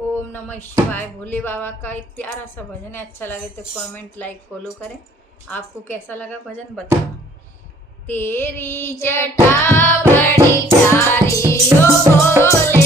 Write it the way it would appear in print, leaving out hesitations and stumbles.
ओम नमः शिवाय। भोले बाबा का एक प्यारा सा भजन है, अच्छा लगे तो कमेंट लाइक फॉलो करें। आपको कैसा लगा भजन बताओ। तेरी जटा बड़ी प्यारी ओ भोले